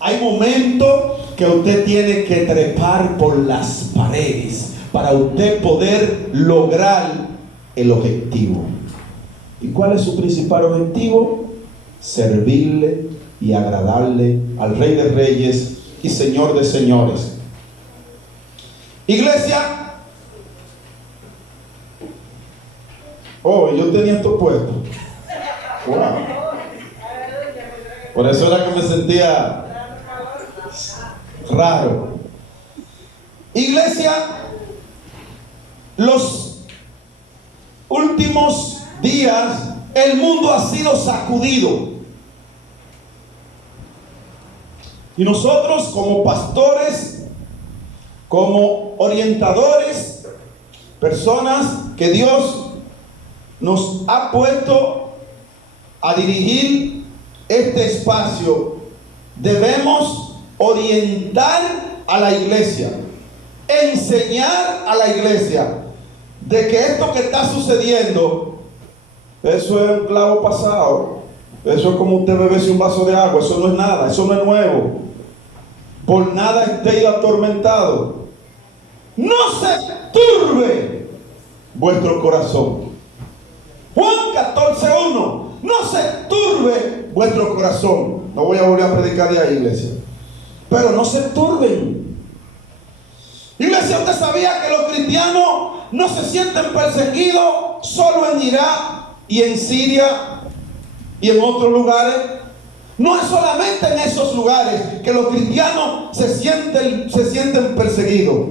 Hay momentos que usted tiene que trepar por las paredes para usted poder lograr el objetivo. ¿Y cuál es su principal objetivo? Servirle y agradarle al Rey de Reyes y Señor de Señores. Iglesia, yo tenía esto puesto. Wow. Por eso era que me sentía raro. Iglesia, los últimos días el mundo ha sido sacudido. Y nosotros como pastores, como orientadores, personas que Dios nos ha puesto a dirigir este espacio, debemos orientar a la iglesia, enseñar a la iglesia de que esto que está sucediendo, eso es un clavo pasado, eso es como usted beberse un vaso de agua, eso no es nada, eso no es nuevo. Por nada estéis atormentado, no se turbe vuestro corazón. Juan 14:1. No se turbe vuestro corazón. No voy a volver a predicar de ahí, iglesia, pero no se turben. Iglesia, ¿usted sabía que los cristianos no se sienten perseguidos solo en Irak y en Siria y en otros lugares? No es solamente en esos lugares que los cristianos se sienten perseguidos.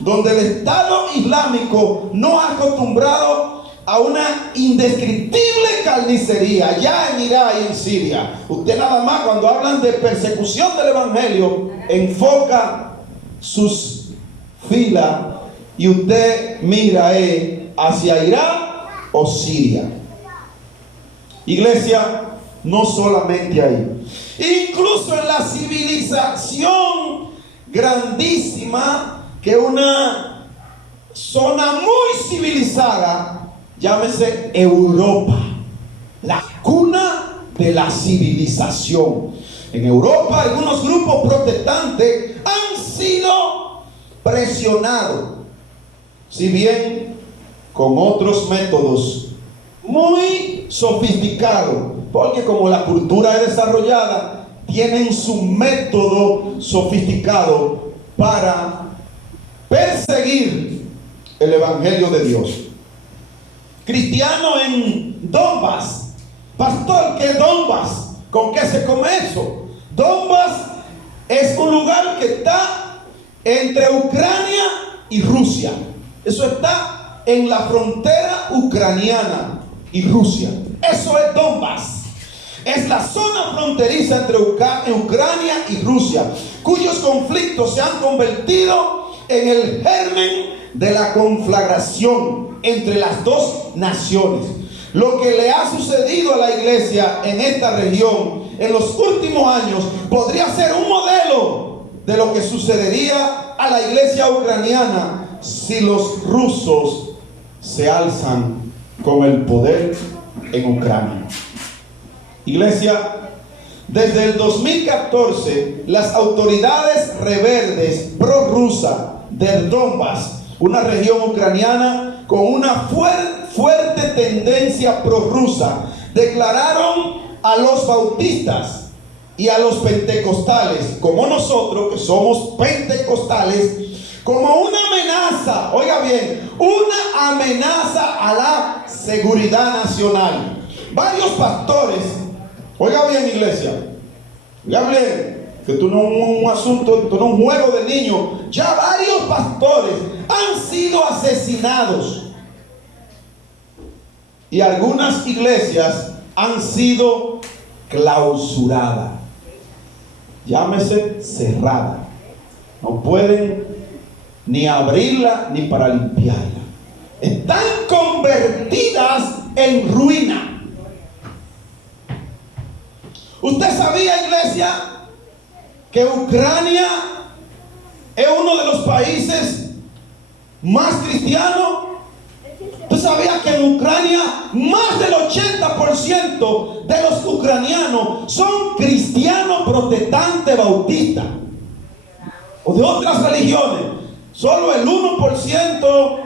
Donde el Estado Islámico no ha acostumbrado a una indescriptible carnicería, allá en Irak y en Siria. Usted nada más cuando hablan de persecución del Evangelio, enfoca sus filas y usted mira hacia Irak o Siria. Iglesia, no solamente ahí, incluso en la civilización grandísima, que una zona muy civilizada, llámese Europa, la cuna de la civilización. En Europa algunos grupos protestantes han sido presionados, si bien con otros métodos muy sofisticados, porque como la cultura es desarrollada, tienen su método sofisticado para perseguir el Evangelio de Dios. Cristiano en Donbass. Pastor, ¿qué es Donbass? ¿Con qué se come eso? Donbass es un lugar que está entre Ucrania y Rusia. Eso está en la frontera ucraniana y Rusia. Eso es Donbass. Es la zona fronteriza entre Ucrania y Rusia, cuyos conflictos se han convertido en el germen de la conflagración entre las dos naciones. Lo que le ha sucedido a la iglesia en esta región en los últimos años podría ser un modelo de lo que sucedería a la iglesia ucraniana si los rusos se alzan con el poder en Ucrania. Iglesia, desde el 2014, las autoridades rebeldes prorrusas del Donbass, una región ucraniana con una fuerte tendencia prorrusa, declararon a los bautistas y a los pentecostales, como nosotros que somos pentecostales, como una amenaza, oiga bien, una amenaza a la seguridad nacional. Varios pastores, oiga bien, iglesia, oiga bien, que esto no es un asunto, esto no es un juego de niños. Ya varios pastores han sido asesinados y algunas iglesias han sido clausuradas, llámese cerradas. No pueden ni abrirla ni para limpiarla. Están convertidas en ruina. ¿Usted sabía, iglesia, que Ucrania es uno de los países más cristianos? ¿Tú sabías que en Ucrania más del 80% de los ucranianos son cristianos protestantes bautistas o de otras religiones? Solo el 1%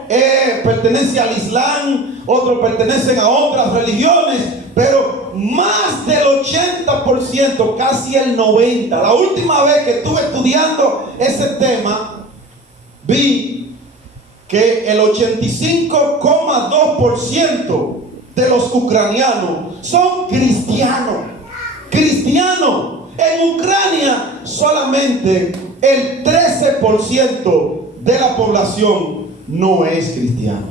pertenece al Islam, otros pertenecen a otras religiones, pero más del 80%, casi el 90%. La última vez que estuve estudiando ese tema, vi que el 85,2% de los ucranianos son cristianos. Cristianos. En Ucrania solamente el 13% de la población no es cristiana.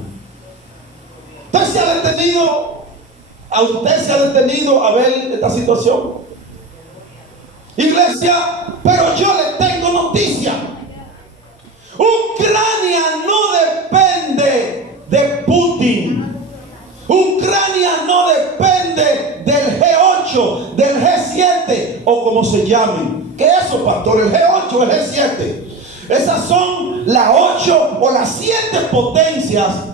¿Usted se ha detenido a ver esta situación? Iglesia, pero yo le tengo noticia. Ucrania no depende de Putin. Ucrania no depende del G8, del G7 o como se llamen. ¿Qué es eso, pastor? El G8, el G7. Esas son las 8 o las 7 potencias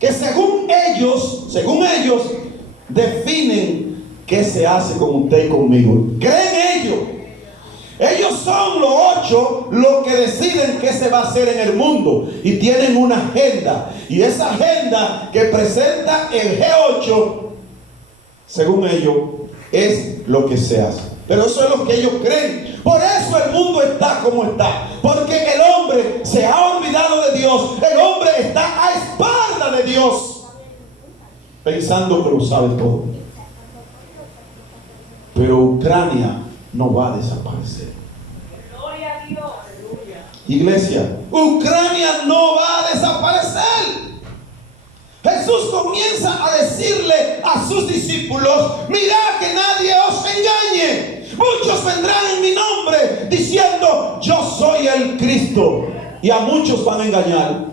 que según ellos definen qué se hace con usted y conmigo. ¿Creen ellos? Ellos son los 8 los que deciden qué se va a hacer en el mundo y tienen una agenda, y esa agenda que presenta el G8 según ellos es lo que se hace. Pero eso es lo que ellos creen. Por eso el mundo está como está, porque el hombre se ha olvidado de Dios. El hombre está a espalda de Dios, pensando que lo sabe todo. Pero Ucrania no va a desaparecer. Gloria a Dios. Iglesia, Ucrania no va a desaparecer. Jesús comienza a decirle a sus discípulos: mirad que nadie os engañe. Muchos vendrán en mi nombre diciendo: yo soy el Cristo, y a muchos van a engañar.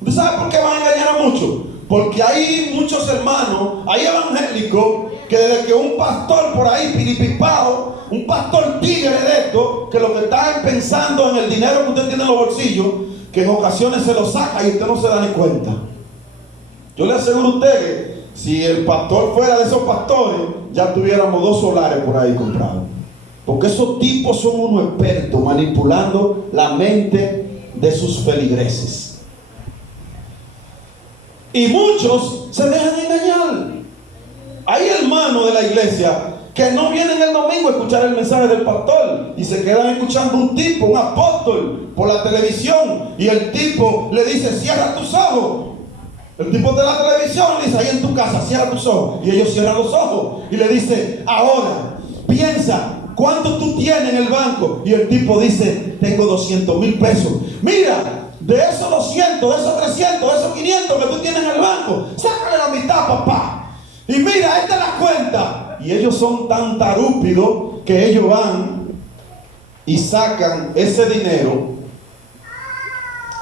¿Usted sabe por qué van a engañar a muchos? Porque hay muchos hermanos, hay evangélicos, que desde que un pastor por ahí piripipao, un pastor tigre de esto, que lo que está pensando en el dinero que usted tiene en los bolsillos, que en ocasiones se lo saca y usted no se da ni cuenta. Yo le aseguro a usted que si el pastor fuera de esos pastores, ya tuviéramos 2 solares por ahí comprados. Porque esos tipos son unos expertos manipulando la mente de sus feligreses. Y muchos se dejan engañar. Hay hermanos de la iglesia que no vienen el domingo a escuchar el mensaje del pastor y se quedan escuchando un tipo, un apóstol, por la televisión, y el tipo le dice: cierra tus ojos. El tipo de la televisión le dice: ahí en tu casa, cierra tus ojos. Y ellos cierran los ojos y le dice: ahora piensa cuánto tú tienes en el banco. Y el tipo dice: tengo 200,000 pesos. Mira, de esos 200, de esos 300, de esos 500 que tú tienes en el banco, sácale la mitad, papá. Y mira, esta es la cuenta. Y ellos son tan tarúpidos que ellos van y sacan ese dinero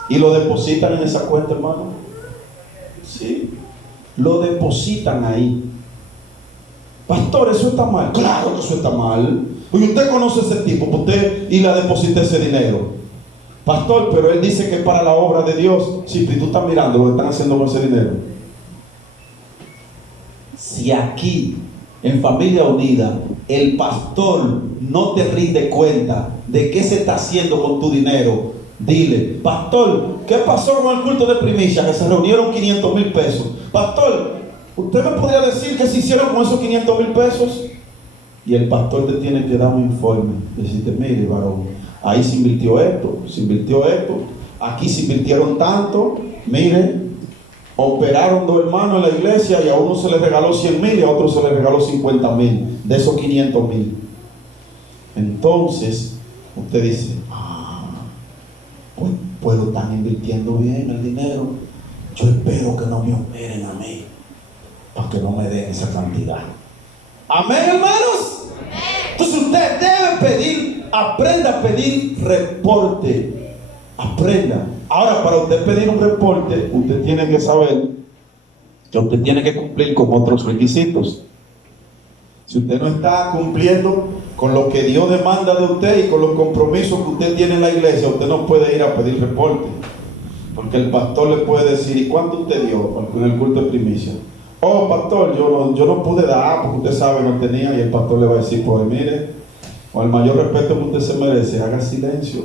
y lo depositan en esa cuenta, hermano. Sí, lo depositan ahí. Pastor, ¿eso está mal? Claro que eso está mal. Oye, usted conoce a ese tipo, usted y le deposita ese dinero. Pastor, pero él dice que es para la obra de Dios. Sí, pero tú estás mirando lo que están haciendo con ese dinero. Si aquí en Familia Unida el pastor no te rinde cuenta de qué se está haciendo con tu dinero, dile: pastor, ¿qué pasó con el culto de primicia? Que se reunieron 500,000 pesos. Pastor, ¿usted me podría decir qué se hicieron con esos 500,000 pesos? Y el pastor te tiene que dar un informe. Decirte: mire, varón, ahí se invirtió esto, aquí se invirtieron tanto. Mire, operaron 2 hermanos en la iglesia y a uno se le regaló 100,000 y a otro se le regaló 50,000 de esos 500,000. Entonces usted dice: pues lo están invirtiendo bien el dinero. Yo espero que no me operen a mí para que no me den esa cantidad. Amén, hermanos. Entonces usted debe pedir, aprenda a pedir reporte. Aprenda. Ahora, para usted pedir un reporte, usted tiene que saber que usted tiene que cumplir con otros requisitos. Si usted no está cumpliendo con lo que Dios demanda de usted y con los compromisos que usted tiene en la iglesia, usted no puede ir a pedir reporte. Porque el pastor le puede decir, ¿y cuánto usted dio en el culto de primicia? Oh, pastor, yo no pude dar porque usted sabe no tenía. Y el pastor le va a decir, pues mire, con el mayor respeto que usted se merece, haga silencio.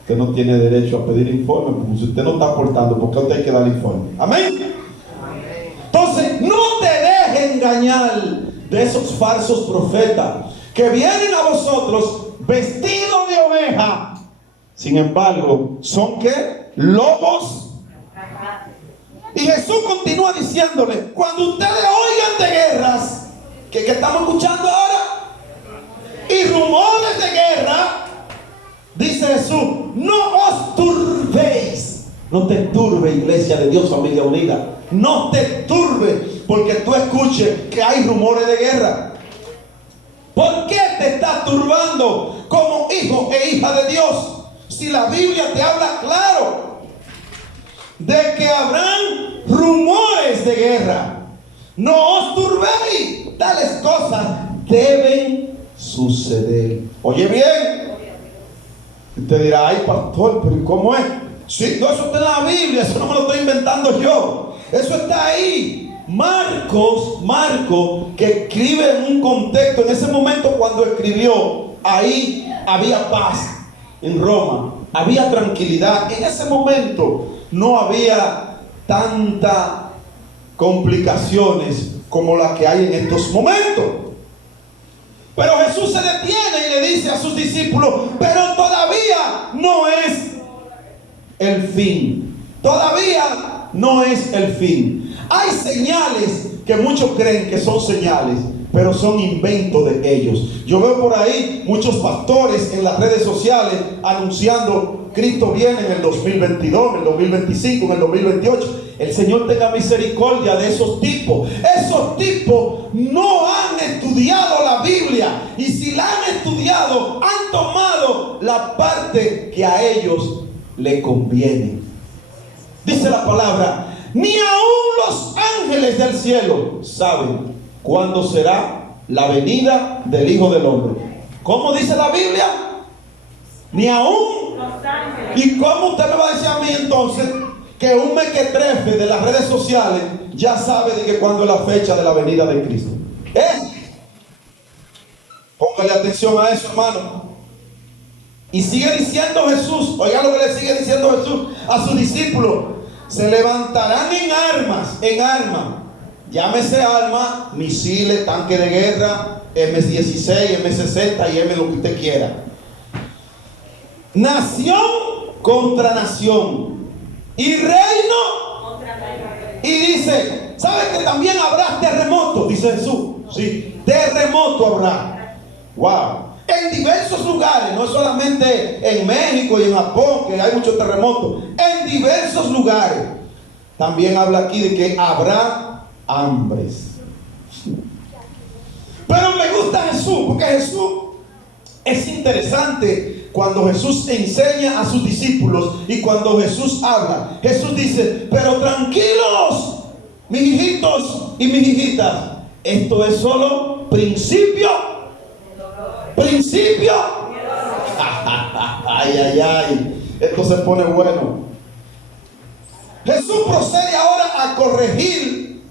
Usted no tiene derecho a pedir informe, porque si usted no está aportando, ¿por qué usted hay que dar informe? Amén. Entonces, no te dejes engañar de esos falsos profetas que vienen a vosotros vestidos de oveja. Sin embargo, ¿son qué? Lobos. Y Jesús continúa diciéndole, cuando ustedes oigan de guerras, que estamos escuchando ahora, y rumores de guerra, dice Jesús, no os turbéis. No te turbe, iglesia de Dios, familia unida. No te turbe porque tú escuches que hay rumores de guerra. ¿Por qué te estás turbando como hijo e hija de Dios? Si la Biblia te habla claro de que habrán rumores de guerra. No os turbéis, tales cosas deben suceder. Oye bien, usted dirá, ay pastor, pero ¿cómo es? Sí, todo eso está en la Biblia, eso no me lo estoy inventando yo, eso está ahí. Marcos, que escribe en un contexto, en ese momento cuando escribió, ahí había paz en Roma, había tranquilidad. En ese momento no había tantas complicaciones como las que hay en estos momentos. Pero Jesús se detiene y le dice a sus discípulos, pero todavía no es el fin. Todavía no es el fin. Hay señales que muchos creen que son señales, pero son inventos de ellos. Yo veo por ahí muchos pastores en las redes sociales anunciando Cristo viene en el 2022, en el 2025, en el 2028. El Señor tenga misericordia de esos tipos. Esos tipos no han estudiado la Biblia, y si la han estudiado, han tomado la parte que a ellos le conviene. Dice la palabra, ni aun los ángeles del cielo saben cuándo será la venida del Hijo del Hombre. ¿Cómo dice la Biblia? Ni aún los ángeles. ¿Y cómo usted me va a decir a mí entonces que un mequetrefe de las redes sociales ya sabe de que cuándo es la fecha de la venida de Cristo? Póngale atención a eso, hermano. Y sigue diciendo Jesús, oiga lo que le sigue diciendo Jesús a sus discípulos: se levantarán en armas, llámese armas, misiles, tanques de guerra, M16, M60 y M lo que usted quiera. Nación contra nación y reino contra reino. Y dice, ¿sabe que también habrá terremotos? Dice Jesús, sí, terremoto habrá. Wow. En diversos lugares, no solamente en México y en Japón, que hay muchos terremotos, en diversos lugares. También habla aquí de que habrá hambres. Pero me gusta Jesús, porque Jesús es interesante cuando Jesús enseña a sus discípulos y cuando Jesús habla. Jesús dice, pero tranquilos, mis hijitos y mis hijitas, esto es solo principio. Ay, esto se pone bueno. Jesús procede ahora a corregir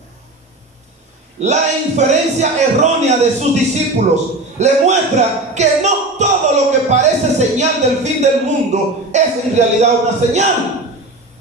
la inferencia errónea de sus discípulos. Le muestra que no todo lo que parece señal del fin del mundo es en realidad una señal.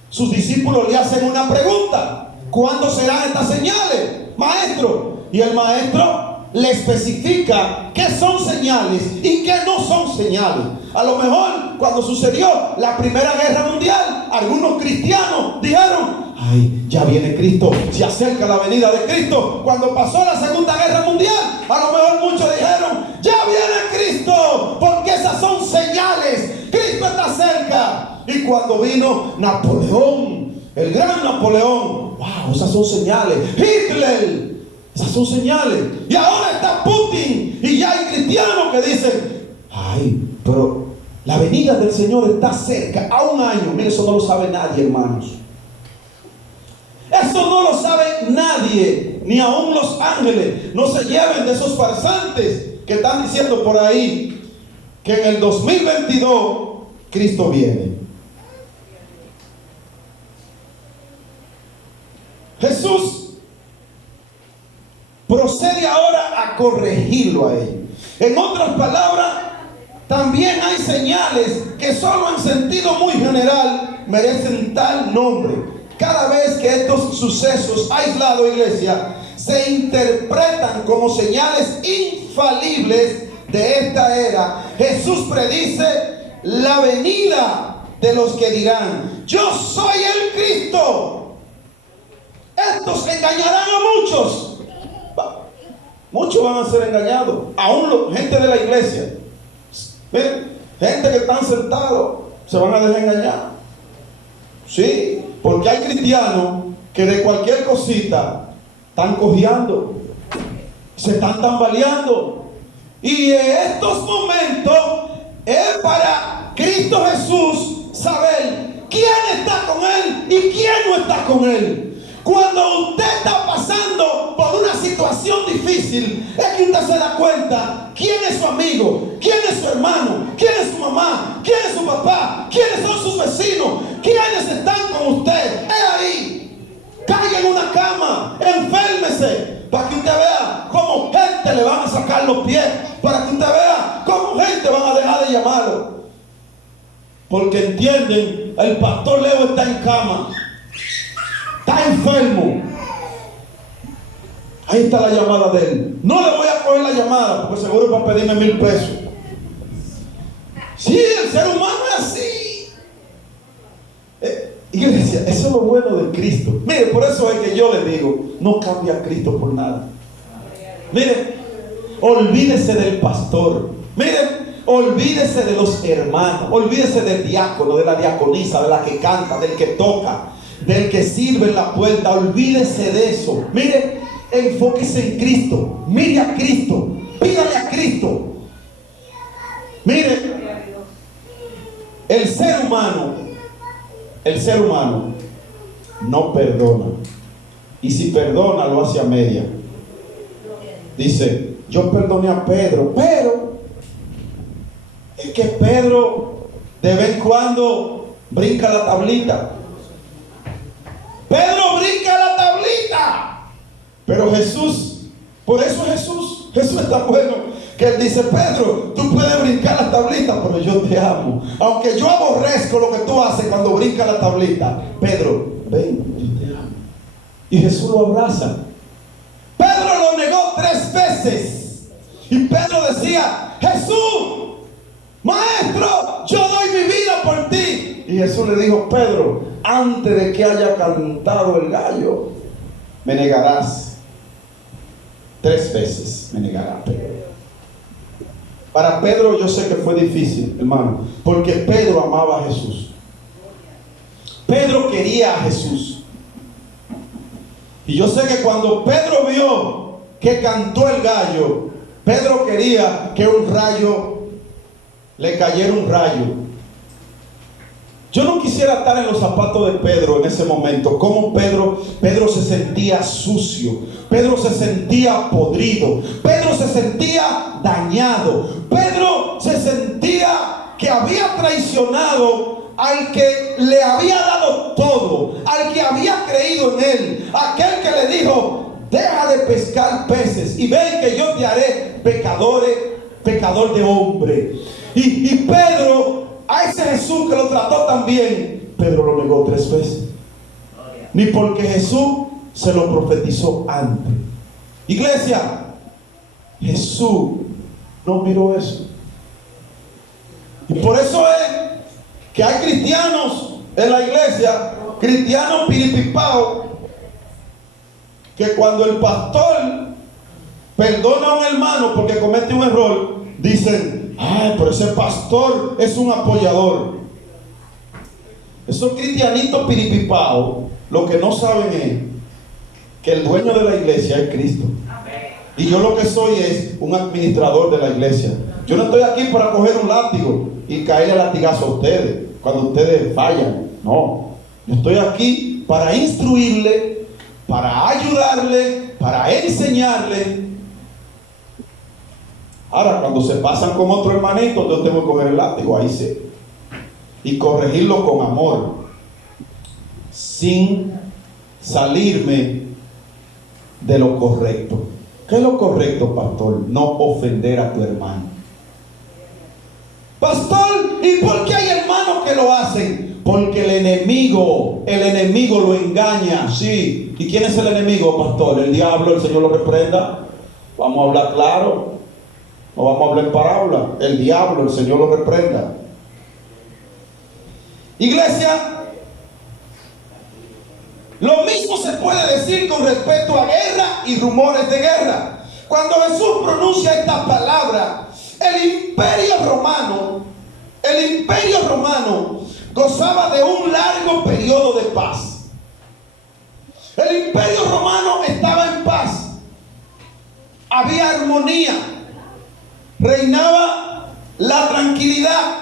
Sus discípulos le hacen una pregunta: ¿cuándo serán estas señales, maestro? Y el maestro le especifica qué son señales y qué no son señales. A lo mejor cuando sucedió la Primera Guerra Mundial, algunos cristianos dijeron, ay, ya viene Cristo, se acerca la venida de Cristo. Cuando pasó la Segunda Guerra Mundial, a lo mejor muchos dijeron, ya viene Cristo, porque esas son señales, Cristo está cerca. Y cuando vino Napoleón, el gran Napoleón, wow, esas son señales. Hitler, esas son señales. Y ahora está Putin, y ya hay cristianos que dicen, ay, pero la venida del Señor está cerca, a un año. Mire, eso no lo sabe nadie, hermanos. Eso no lo sabe nadie, ni aún los ángeles. No se lleven de esos farsantes que están diciendo por ahí que en el 2022 Cristo viene. Jesús procede ahora a corregirlo a ellos. En otras palabras, también hay señales que solo en sentido muy general merecen tal nombre. Cada vez que estos sucesos aislados, iglesia, se interpretan como señales infalibles de esta era, Jesús predice la venida de los que dirán: yo soy el Cristo. Estos engañarán a muchos. Muchos van a ser engañados, aún gente de la iglesia. Miren, gente que están sentados se van a dejar engañar. Sí, porque hay cristianos que de cualquier cosita están cojeando, se están tambaleando. Y en estos momentos es para Cristo Jesús saber quién está con Él y quién no está con Él. Cuando usted está pasando por una situación difícil, es que usted se da cuenta quién es su amigo, quién es su hermano, quién es su mamá, quién es su papá, quiénes son sus vecinos, quiénes están con usted. Es ahí. Caiga en una cama, enférmese, para que usted vea cómo gente le van a sacar los pies, para que usted vea cómo gente van a dejar de llamarlo. Porque entienden, el pastor Leo está en cama, está enfermo. Ahí está la llamada de él. No le voy a coger la llamada porque seguro va a pedirme 1,000 pesos. Sí, el ser humano es así. Iglesia, eso es lo bueno de Cristo. Mire, por eso es que yo le digo, no cambia a Cristo por nada. Mire, olvídese del pastor. Mire, olvídese de los hermanos. Olvídese del diácono, de la diaconisa, de la que canta, del que toca, del que sirve en la puerta. Olvídese de eso. Mire, enfóquese en Cristo. Mire a Cristo. Pídale a Cristo. Mire, el ser humano no perdona. Y si perdona, lo hace a media. Dice: yo perdoné a Pedro, pero es que Pedro de vez en cuando brinca la tablita. Pedro brinca la tablita. Pero Jesús, por eso Jesús está bueno, que él dice: Pedro, tú puedes brincar la tablita, pero yo te amo. Aunque yo aborrezco lo que tú haces cuando brinca la tablita. Pedro, ven, yo te amo. Y Jesús lo abraza. Pedro lo negó 3 veces. Y Pedro decía: Jesús, maestro, yo doy mi vida por ti. Y Jesús le dijo: Pedro, antes de que haya cantado el gallo, me negarás 3 veces. Me negará Pedro. Para Pedro yo sé que fue difícil, hermano, porque Pedro amaba a Jesús. Pedro quería a Jesús. Y yo sé que cuando Pedro vio que cantó el gallo, Pedro quería que un rayo le cayera un rayo. Yo no quisiera estar en los zapatos de Pedro en ese momento. Como Pedro se sentía sucio. Pedro se sentía podrido. Pedro se sentía dañado. Pedro se sentía que había traicionado al que le había dado todo, al que había creído en él, aquel que le dijo: deja de pescar peces y ven que yo te haré pecador de hombre. Y Pedro, a ese Jesús que lo trató tan bien, Pedro lo negó 3 veces. Ni porque Jesús se lo profetizó antes. Iglesia, Jesús no miró eso. Y por eso es que hay cristianos en la iglesia, cristianos piripipaos, que cuando el pastor perdona a un hermano porque comete un error, dicen: ay, pero ese pastor es un apoyador. Esos cristianitos piripipaos, lo que no saben es que el dueño de la iglesia es Cristo. Y yo lo que soy es un administrador de la iglesia. Yo no estoy aquí para coger un látigo y caerle a latigazo a ustedes cuando ustedes fallan. No, yo estoy aquí para instruirle, para ayudarle, para enseñarle. Ahora, cuando se pasan con otro hermanito, yo tengo que coger el látigo, ahí sí, y corregirlo con amor, sin salirme de lo correcto. ¿Qué es lo correcto, pastor? No ofender a tu hermano. Pastor, ¿y por qué hay hermanos que lo hacen? Porque el enemigo lo engaña, sí. ¿Y quién es el enemigo, pastor? El diablo, el Señor lo reprenda. Vamos a hablar claro. No vamos a hablar en parábola. El diablo, el Señor lo reprenda. Iglesia, lo mismo se puede decir con respecto a guerra y rumores de guerra. Cuando Jesús pronuncia esta palabra, el imperio romano gozaba de un largo periodo de paz. El imperio romano estaba en paz. Había armonía. Reinaba la tranquilidad.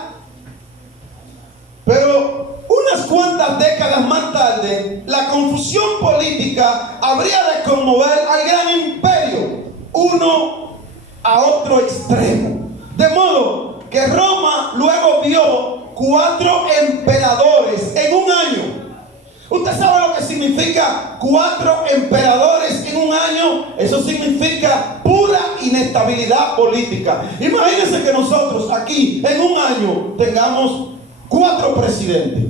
Pero unas cuantas décadas más tarde, la confusión política habría de conmover al gran imperio, uno a otro extremo. De modo que Roma luego vio 4 emperadores en un año. ¿Usted sabe lo que significa 4 emperadores en un año? Eso significa pura inestabilidad política. Imagínense que nosotros aquí en un año tengamos 4 presidentes.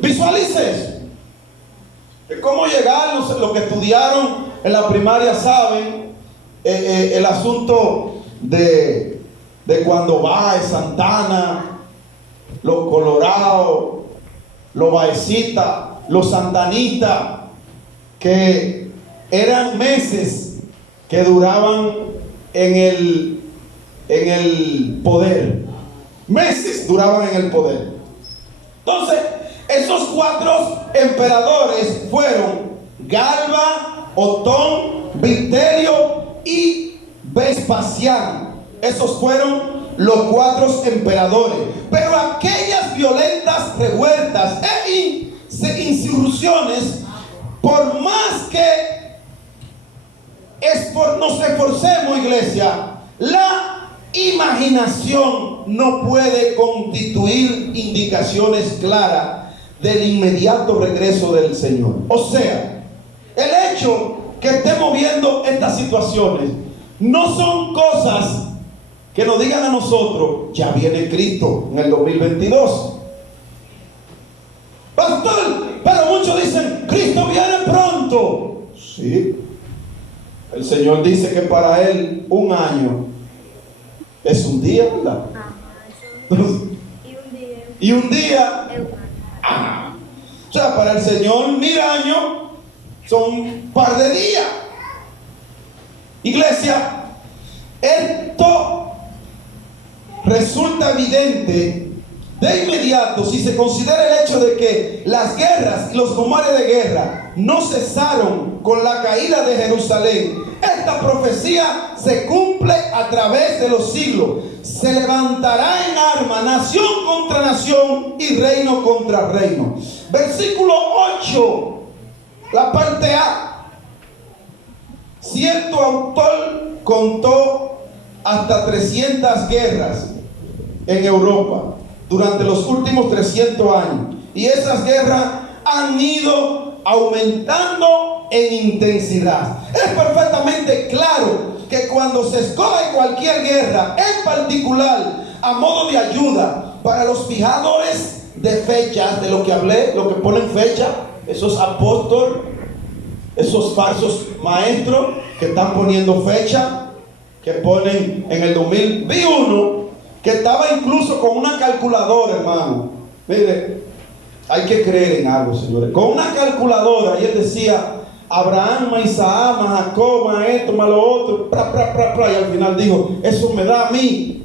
Visualice eso. Es como llegar, los que estudiaron en la primaria saben el asunto de cuando Báez, Santana, los Colorados, los baecitas, los santanistas, que eran meses que duraban en el poder. Meses duraban en el poder. Entonces, esos 4 emperadores fueron Galba, Otón, Vitelio y Vespasiano. Esos fueron los 4 emperadores. Pero aquellas violentas revueltas e insurrecciones, por más que nos esforcemos, iglesia, la imaginación no puede constituir indicaciones claras del inmediato regreso del Señor. O sea, el hecho que estemos viendo estas situaciones no son cosas que nos digan a nosotros, ya viene Cristo en el 2022. Pastor, pero muchos dicen, Cristo viene pronto. Sí. El Señor dice que para Él un año es un día, ¿verdad? Y un día. O sea, para el Señor 1000 años son un par de días. Iglesia, esto resulta evidente de inmediato si se considera el hecho de que las guerras y los rumores de guerra no cesaron con la caída de Jerusalén. Esta profecía se cumple a través de los siglos. Se levantará en arma nación contra nación y reino contra reino. Versículo 8, la parte A. Cierto autor contó hasta 300 guerras en Europa durante los últimos 300 años. Y esas guerras han ido aumentando en intensidad. Es perfectamente claro que cuando se escoge cualquier guerra, en particular a modo de ayuda para los fijadores de fechas, de lo que hablé, lo que ponen fecha, esos apóstoles, esos falsos maestros que están poniendo fecha, que ponen en el 2000. Vi uno que estaba incluso con una calculadora, hermano. Mire, hay que creer en algo, señores. Con una calculadora, y él decía Abraham, Isaac, Jacob, esto, más lo otro, y al final dijo, eso me da a mí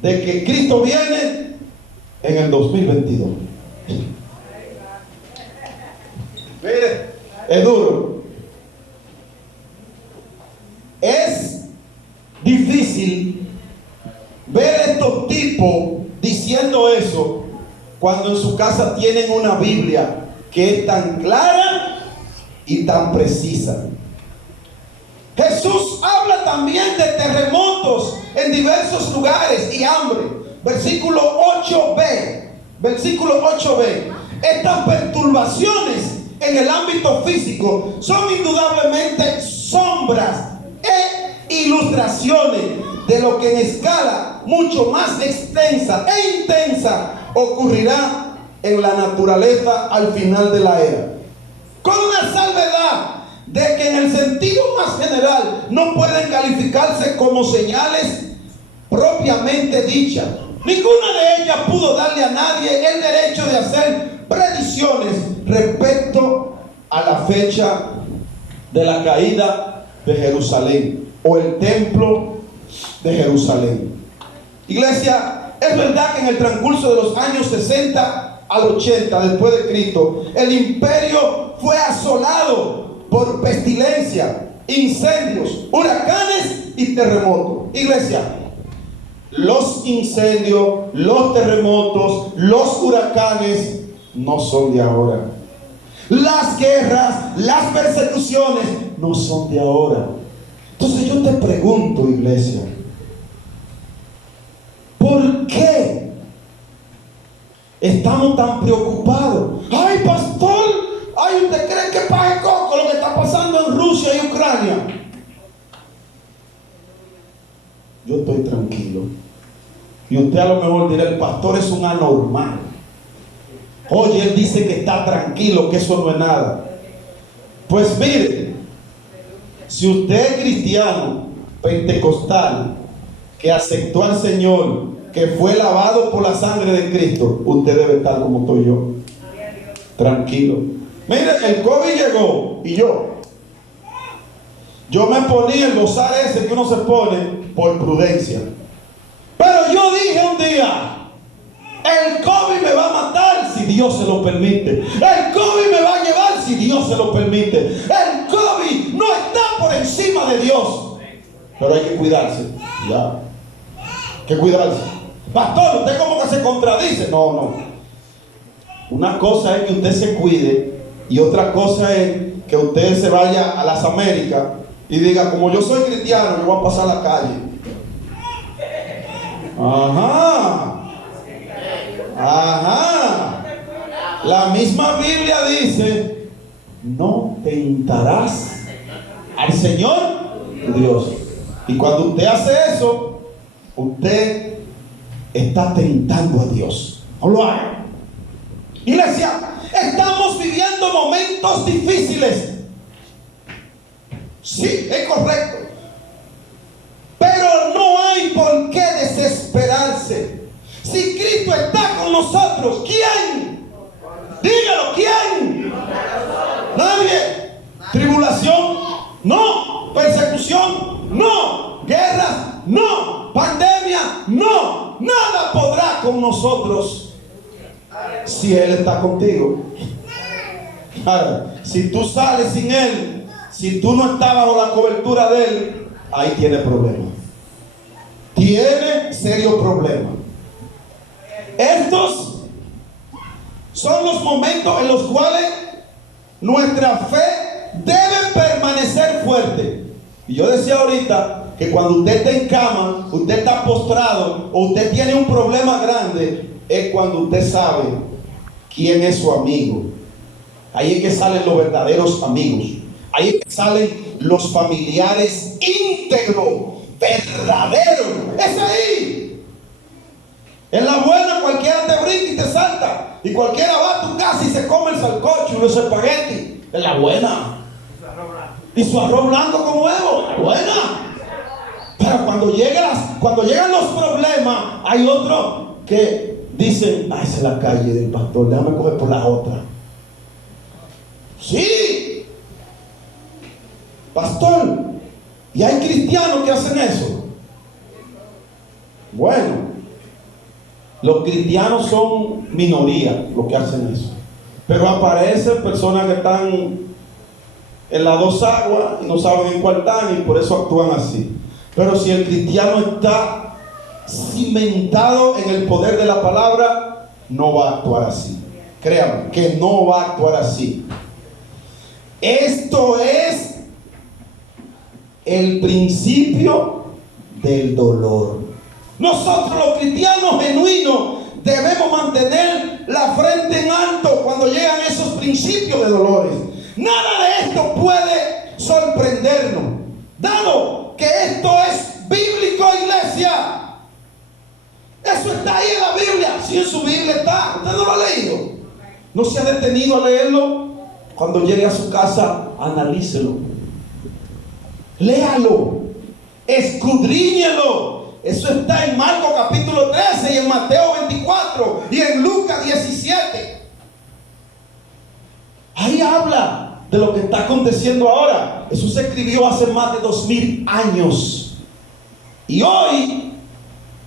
de que Cristo viene en el 2022. Mire, es duro. Es difícil ver estos tipos diciendo eso cuando en su casa tienen una Biblia que es tan clara y tan precisa. Jesús habla también de terremotos en diversos lugares y hambre. Versículo 8b. Versículo 8b. Estas perturbaciones en el ámbito físico son indudablemente sombras e ilustraciones de lo que en escala mucho más extensa e intensa ocurrirá en la naturaleza al final de la era. Con una salvedad de que en el sentido más general no pueden calificarse como señales propiamente dichas. Ninguna de ellas pudo darle a nadie el derecho de hacer predicciones respecto a la fecha de la caída de Jerusalén o el templo de Jerusalén. Iglesia, es verdad que en el transcurso de los años 60 al 80 después de Cristo, el imperio fue asolado por pestilencia, incendios, huracanes y terremotos. Iglesia, los incendios, los terremotos, los huracanes no son de ahora. Las guerras, las persecuciones no son de ahora. Entonces yo te pregunto, iglesia, ¿por qué estamos tan preocupados? Ay, pastor, ay, ¿usted cree que pague coco lo que está pasando en Rusia y Ucrania? Yo estoy tranquilo. Y usted a lo mejor dirá, el pastor es un anormal. Oye, él dice que está tranquilo, que eso no es nada. Pues mire, si usted es cristiano, pentecostal, que aceptó al Señor, que fue lavado por la sangre de Cristo, usted debe estar como estoy yo, tranquilo. Mire, el COVID llegó y yo me ponía el bozal ese que uno se pone por prudencia. Pero yo dije un día, el COVID me va a matar si Dios se lo permite. El COVID me va a llevar si Dios se lo permite. El COVID no está por encima de Dios. Pero hay que cuidarse. Ya. Hay que cuidarse. Pastor, usted como que se contradice. No. Una cosa es que usted se cuide y otra cosa es que usted se vaya a las Américas y diga, como yo soy cristiano, yo voy a pasar la calle. Ajá. La misma Biblia dice, no tentarás al Señor Dios. Y cuando usted hace eso, usted está tentando a Dios. No lo haga. Iglesia, estamos viviendo momentos difíciles. Sí, es correcto. Pero no hay por qué desesperarse. Si Cristo está con nosotros, ¿quién? Dígalo, ¿quién? Nadie. Tribulación, no. Persecución, no. Guerras, no. Pandemia, no. Nada podrá con nosotros si Él está contigo. Ahora, si tú sales sin Él, si tú no estás bajo la cobertura de Él, ahí tiene problemas. Tiene serio problema. Estos son los momentos en los cuales nuestra fe debe permanecer fuerte. Y yo decía ahorita que cuando usted está en cama, usted está postrado o usted tiene un problema grande, es cuando usted sabe quién es su amigo. Ahí es que salen los verdaderos amigos. Ahí es que salen los familiares íntegros, verdaderos. Es ahí. En la buena cualquiera te brinca y te salta. Y cualquiera va a tu casa y se come el sancocho y los espaguetis. En la buena. Y su arroz blanco con huevo. La buena. Pero cuando llegan los problemas, hay otros que dicen, esa es la calle del pastor, déjame coger por la otra. Sí. Pastor, y hay cristianos que hacen eso. Bueno, los cristianos son minoría los que hacen eso. Pero aparecen personas que están en las dos aguas y no saben en cuál están y por eso actúan así. Pero si el cristiano está cimentado en el poder de la palabra, no va a actuar así. Créanme que no va a actuar así. Esto es el principio del dolor. Nosotros los cristianos genuinos debemos mantener la frente en alto cuando llegan esos principios de dolores. Nada de esto puede sorprendernos, dado que esto es bíblico, iglesia. Eso está ahí en la Biblia. Si en su Biblia está, usted no lo ha leído, no se ha detenido a leerlo. Cuando llegue a su casa, analícelo, léalo, escudriñelo. Eso está en Marcos capítulo 13 y en Mateo 24 y en Lucas 17. Ahí habla de lo que está aconteciendo ahora. Eso se escribió hace más de 2000 años. Y hoy,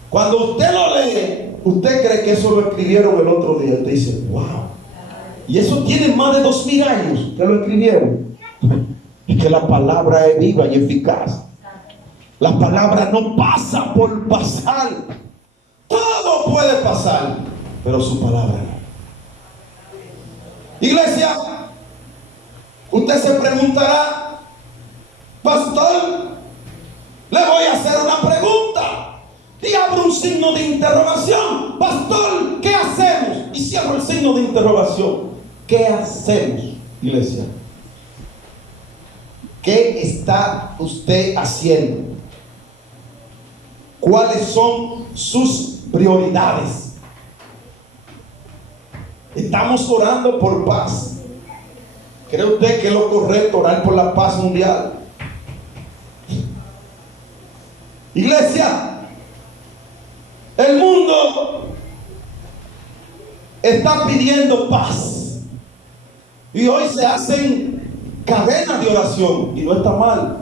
cuando usted lo lee, usted cree que eso lo escribieron el otro día. Usted dice, wow. Y eso tiene más de 2000 años que lo escribieron. Es que la palabra es viva y eficaz. La palabra no pasa por pasar. Todo puede pasar, pero su palabra no. Iglesia, usted se preguntará, pastor, le voy a hacer una pregunta. Y abro un signo de interrogación. Pastor, ¿qué hacemos? Y cierro el signo de interrogación. ¿Qué hacemos, iglesia? ¿Qué está usted haciendo? ¿Cuáles son sus prioridades? Estamos orando por paz. ¿Cree usted que es lo correcto orar por la paz mundial? Iglesia, el mundo está pidiendo paz. Y hoy se hacen cadenas de oración. Y no está mal.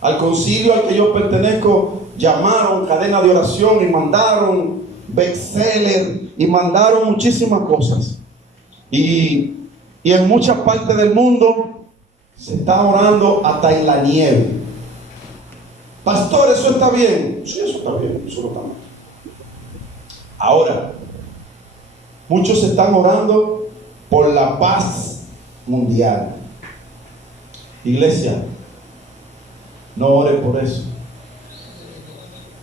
Al concilio al que yo pertenezco, llamaron cadena de oración y mandaron bestseller y mandaron muchísimas cosas. Y en muchas partes del mundo se está orando hasta en la nieve. Pastor, ¿eso está bien? Sí, eso está bien, eso no está mal. Ahora, muchos están orando por la paz mundial. Iglesia, no ore por eso.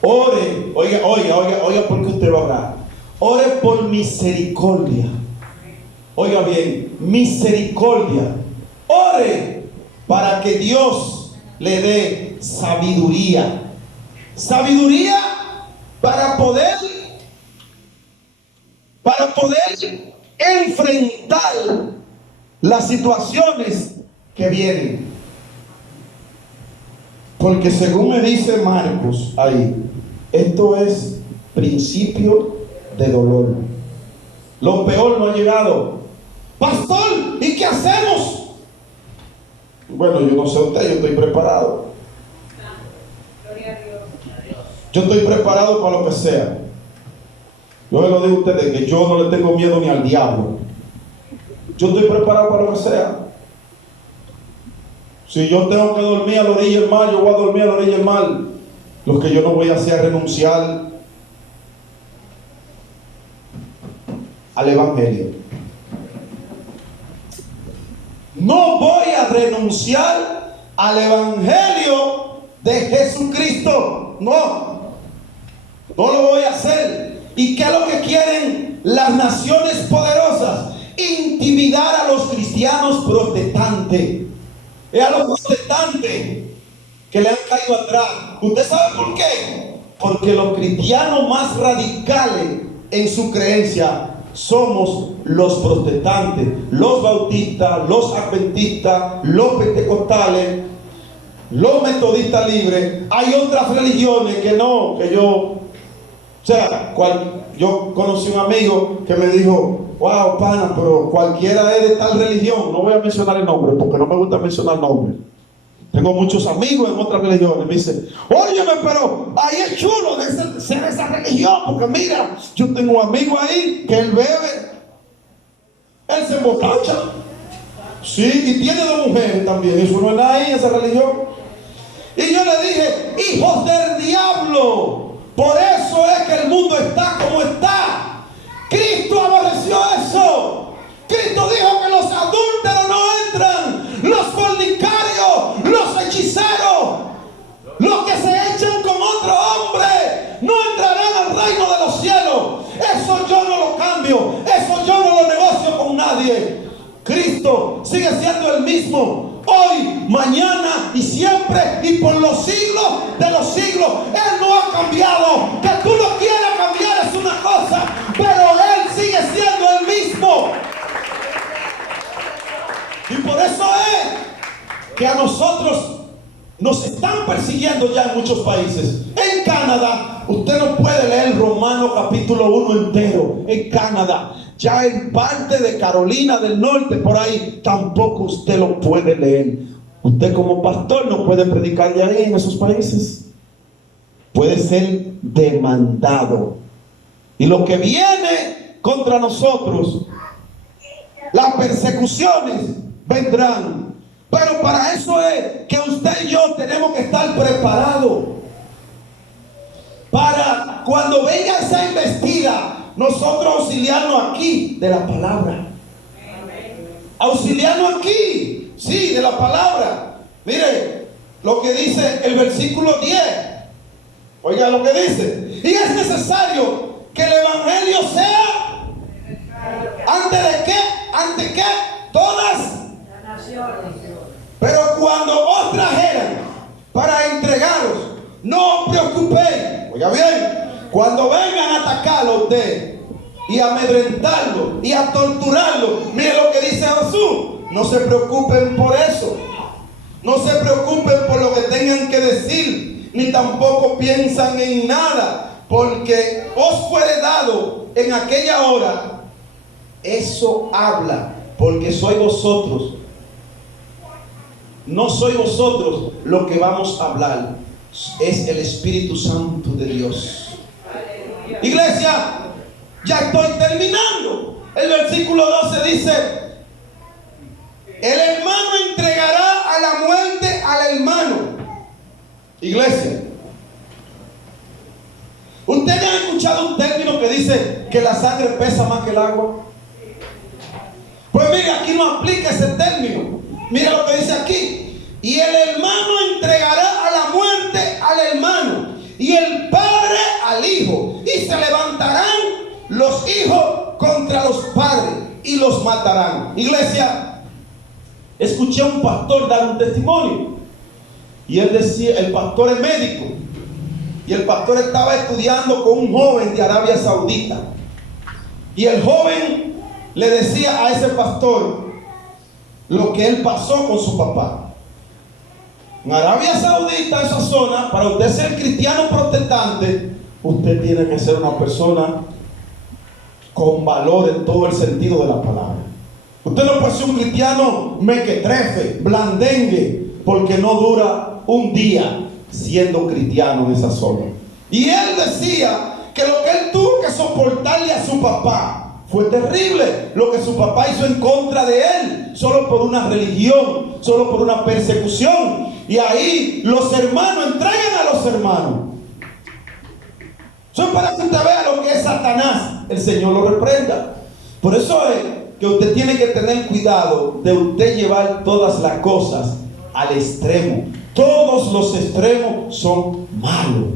Ore, oiga, ¿por qué usted va a orar? Ore por misericordia. Oiga bien, misericordia. Ore para que Dios le dé sabiduría. Sabiduría para poder enfrentar las situaciones que vienen. Porque según me dice Marcos ahí, esto es principio de dolor. Lo peor no ha llegado. Pastor, ¿y qué hacemos? Bueno, yo no sé usted, yo estoy preparado. Yo estoy preparado para lo que sea. Yo le lo digo a ustedes que yo no le tengo miedo ni al diablo. Yo estoy preparado para lo que sea. Si yo tengo que dormir a la orilla del mar, yo voy a dormir a la orilla del mar. Lo que yo no voy a hacer es renunciar al Evangelio. No voy a renunciar al Evangelio de Jesucristo. No lo voy a hacer. ¿Y qué es lo que quieren las naciones poderosas? Intimidar a los cristianos protestantes. Es a los protestantes que le han caído atrás. ¿Usted sabe por qué? Porque los cristianos más radicales en su creencia somos los protestantes, los bautistas, los adventistas, los pentecostales, los metodistas libres. Hay otras religiones que no, que yo, yo conocí un amigo que me dijo, wow, pana, pero cualquiera es de tal religión. No voy a mencionar el nombre porque no me gusta mencionar nombres. Tengo muchos amigos en otras religiones. Me dicen, óyeme, pero ahí es chulo de ser esa religión, porque mira, yo tengo un amigo ahí que él bebe, él se emborracha, sí, y tiene dos mujeres también. Eso no es nada ahí, esa religión. Y yo le dije, hijos del diablo, por eso es que el mundo está como está. Cristo aborreció eso. Cristo dijo que los adúlteros no entran, los fornicarios, los hechiceros, los que se echan con otro hombre, no entrarán al reino de los cielos. Eso Eso yo no lo cambio. Eso yo no lo negocio con nadie. Cristo sigue siendo el mismo. Hoy, mañana y siempre y por los siglos de los siglos. Él no ha cambiado. Que tú no quieras cambiar es una cosa, pero Él sigue siendo el mismo. Y por eso es que a nosotros nos están persiguiendo ya en muchos países. En Canadá, usted no puede leer Romanos capítulo 1 entero. En Canadá, ya en parte de Carolina del Norte, por ahí, tampoco usted lo puede leer. Usted como pastor no puede predicar de ahí en esos países. Puede ser demandado. Y lo que viene contra nosotros, las persecuciones vendrán. Pero para eso es que usted y yo tenemos que estar preparados. Para cuando venga esa embestida, nosotros auxiliarnos aquí de la palabra. Auxiliarnos aquí, sí, de la palabra. Mire lo que dice el versículo 10. Oiga lo que dice. Y es necesario que el evangelio sea antes de qué, ante qué, todas las naciones. Pero cuando os trajeran para entregaros, no os preocupéis. Oiga bien, cuando vengan a atacarlo a usted y a amedrentarlo y a torturarlo, mire lo que dice Jesús. No se preocupen por eso. No se preocupen por lo que tengan que decir, ni tampoco piensan en nada, porque os fue dado en aquella hora. Eso habla, porque sois vosotros. No sois vosotros lo que vamos a hablar, es el Espíritu Santo de Dios. Iglesia, ya estoy terminando. El versículo 12 dice: el hermano entregará a la muerte al hermano. Iglesia, ¿ustedes han escuchado un término que dice que la sangre pesa más que el agua? Pues mire, aquí no aplica ese término. Mira lo que dice aquí. Y el hermano entregará a la muerte al hermano, y el padre al hijo. Y se levantarán los hijos contra los padres y los matarán. Iglesia, escuché a un pastor dar un testimonio. Y él decía, el pastor es médico. Y el pastor estaba estudiando con un joven de Arabia Saudita. Y el joven le decía a ese pastor lo que él pasó con su papá. En Arabia Saudita, esa zona, para usted ser cristiano protestante, usted tiene que ser una persona con valor en todo el sentido de la palabra. Usted no puede ser un cristiano mequetrefe, blandengue, porque no dura un día siendo cristiano en esa zona. Y él decía que lo que él tuvo que soportarle a su papá fue terrible. Lo que su papá hizo en contra de él, solo por una religión, solo por una persecución. Y ahí los hermanos entregan a los hermanos. Eso es para que usted vea lo que es Satanás. El Señor lo reprenda. Por eso es que usted tiene que tener cuidado de usted llevar todas las cosas al extremo. Todos los extremos son malos.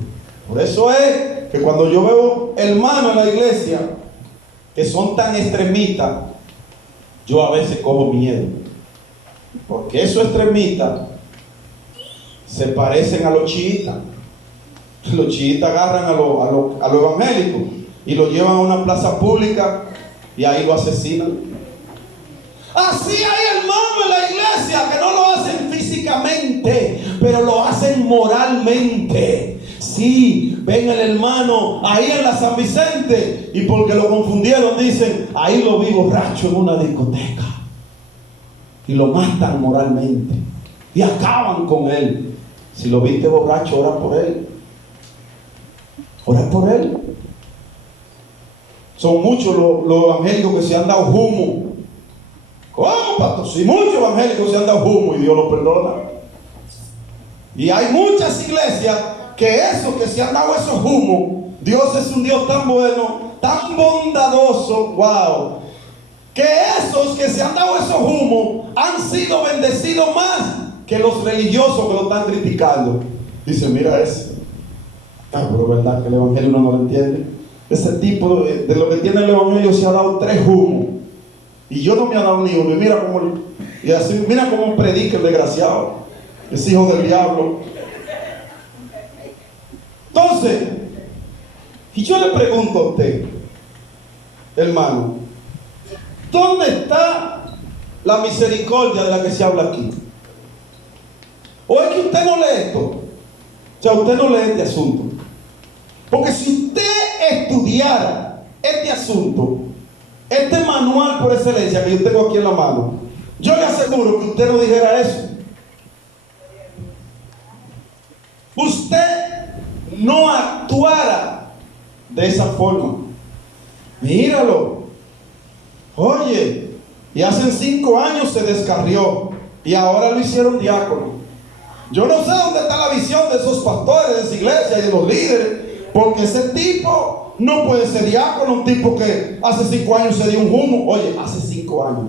Por eso es que cuando yo veo hermanos en la iglesia que son tan extremistas, yo a veces cojo miedo. Porque esos extremistas se parecen a los chiitas. Los chiitas agarran a los evangélicos y los llevan a una plaza pública y ahí lo asesinan. Así hay hermanos en la iglesia que no lo hacen físicamente, pero lo hacen moralmente. Sí, ven el hermano ahí en la San Vicente y porque lo confundieron dicen, ahí lo vi borracho en una discoteca. Y lo matan moralmente y acaban con él. Si lo viste borracho, ora por él. Ora por él. Son muchos los evangélicos que se han dado humo. ¿Cómo, pastor? Sí, muchos evangélicos se han dado humo y Dios los perdona. Y hay muchas iglesias que esos que se han dado esos humos, Dios es un Dios tan bueno, tan bondadoso, wow, que esos que se han dado esos humos han sido bendecidos más que los religiosos que lo están criticando. Dice, mira ese. Ah, pero es verdad que el evangelio uno no lo entiende. Ese tipo de lo que tiene el evangelio se ha dado 3 humos. Y yo no me ha dado ni uno. Y así, mira cómo predica el desgraciado. Es hijo del diablo. Entonces, y yo le pregunto a usted, hermano, ¿dónde está la misericordia de la que se habla aquí? ¿O es que usted no lee esto? O sea, usted no lee este asunto. Porque si usted estudiara este asunto, este manual por excelencia que yo tengo aquí en la mano, yo le aseguro que usted no dijera eso. Usted no actuara de esa forma. Míralo. Oye, y hace 5 años se descarrió y ahora lo hicieron diácono. Yo no sé dónde está la visión de esos pastores de esa iglesia y de los líderes, porque ese tipo no puede ser diácono, un tipo que hace 5 años se dio un humo. Oye, hace 5 años.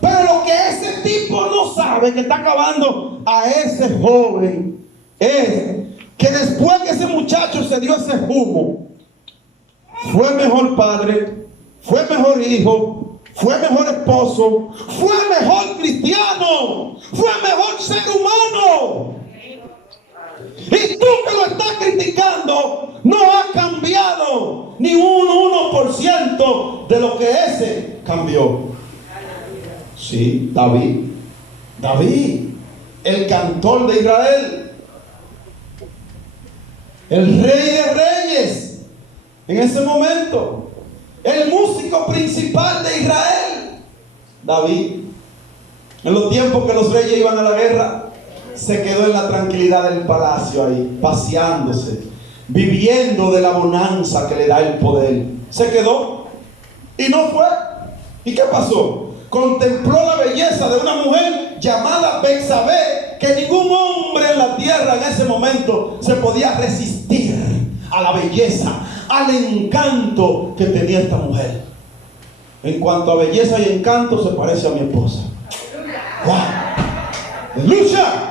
Pero lo que ese tipo no sabe, que está acabando a ese joven, es que después que ese muchacho se dio ese humo, fue mejor padre, fue mejor hijo, fue mejor esposo, fue mejor cristiano, fue mejor ser humano. Y tú que lo estás criticando, no ha cambiado ni un 1% de lo que ese cambió. Sí, David, el cantor de Israel, el rey de reyes, en ese momento, el músico principal de Israel, David. En los tiempos que los reyes iban a la guerra, se quedó en la tranquilidad del palacio ahí, paseándose, viviendo de la bonanza que le da el poder. Se quedó y no fue. ¿Y qué pasó? Contempló la belleza de una mujer llamada Betsabé, que ningún hombre en la tierra en ese momento se podía resistir a la belleza, al encanto que tenía esta mujer. En cuanto a belleza y encanto, se parece a mi esposa. ¡Wow! ¡Aleluya!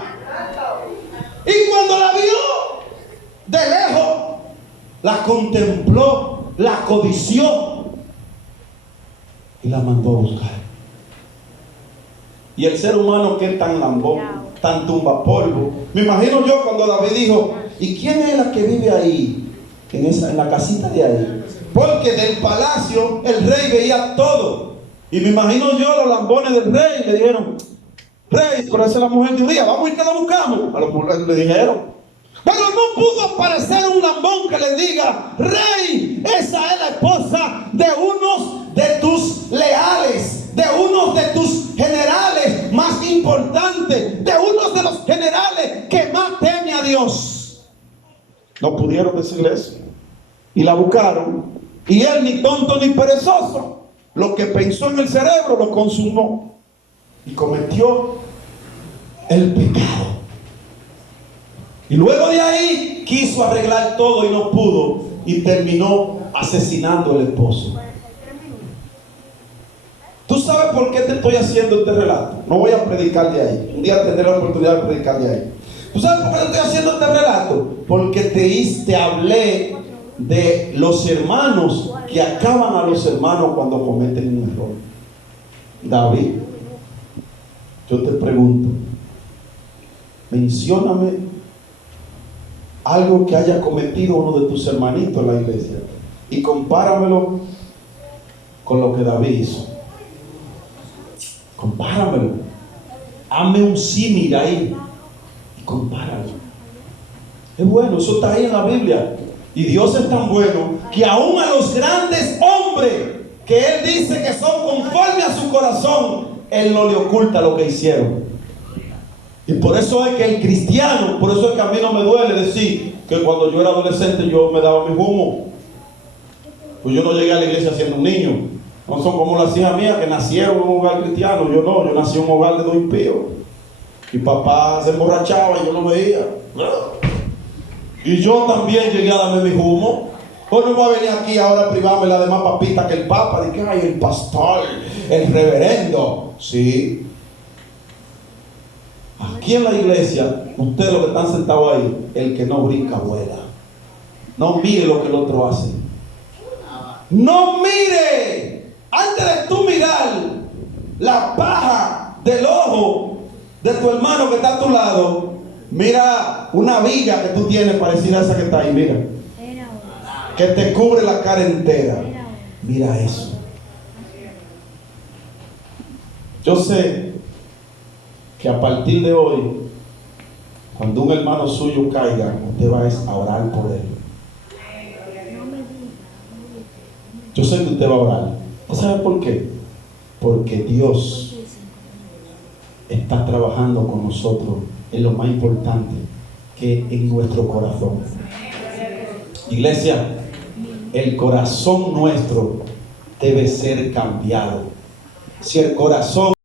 Y cuando la vio de lejos, la contempló, la codició y la mandó a buscar. Y el ser humano que es tan lambón, tan tumbapolvo, me imagino yo cuando David dijo: ¿y quién es la que vive ahí? En la casita de ahí. Porque del palacio el rey veía todo. Y me imagino yo los lambones del rey le dijeron: rey, conoce a la mujer de Urias, vamos a ir que la buscamos. A los mujeres le dijeron. Pero no pudo aparecer un lambón que le diga: rey, esa es la esposa de unos de tus leales, de unos de tus generales más importantes, de unos de los generales que más teme a Dios. No pudieron decirle eso. Y la buscaron. Y él, ni tonto ni perezoso, lo que pensó en el cerebro lo consumó. Y cometió el pecado. Y luego de ahí quiso arreglar todo y no pudo. Y terminó asesinando al esposo. ¿Tú sabes por qué te estoy haciendo este relato? No voy a predicar de ahí. Un día tendré la oportunidad de predicar de ahí. ¿Tú sabes por qué te estoy haciendo este relato? Porque te hablé de los hermanos que acaban a los hermanos cuando cometen un error. David, yo te pregunto, mencióname algo que haya cometido uno de tus hermanitos en la iglesia y compáramelo con lo que David hizo. Compáramelo. Hazme un símil ahí y compáralo. Es bueno, eso está ahí en la Biblia. Y Dios es tan bueno que aún a los grandes hombres que Él dice que son conforme a su corazón, Él no le oculta lo que hicieron. Y por eso es que el cristiano, por eso es que a mí no me duele decir que cuando yo era adolescente yo me daba mi humo. Pues yo no llegué a la iglesia siendo un niño. No son como las hijas mías que nacieron en un hogar cristiano. Yo no, yo nací en un hogar de dos impíos. Mi papá se emborrachaba y yo lo veía. Y yo también llegué a darme mi humo. Pues no voy a venir aquí ahora a privarme la demás papita que el papa. Dije, ay, el pastor, el reverendo. Sí. Aquí en la iglesia, ustedes los que están sentados ahí, el que no brinca vuela. No mire lo que el otro hace. No mire, antes de tú mirar la paja del ojo de tu hermano que está a tu lado, mira una viga que tú tienes parecida a esa que está ahí, mira, que te cubre la cara entera. Mira eso. Yo sé que a partir de hoy, cuando un hermano suyo caiga, usted va a orar por él. Yo sé que usted va a orar. ¿Usted sabe por qué? Porque Dios está trabajando con nosotros en lo más importante, que en nuestro corazón. Iglesia, el corazón nuestro debe ser cambiado. Si el corazón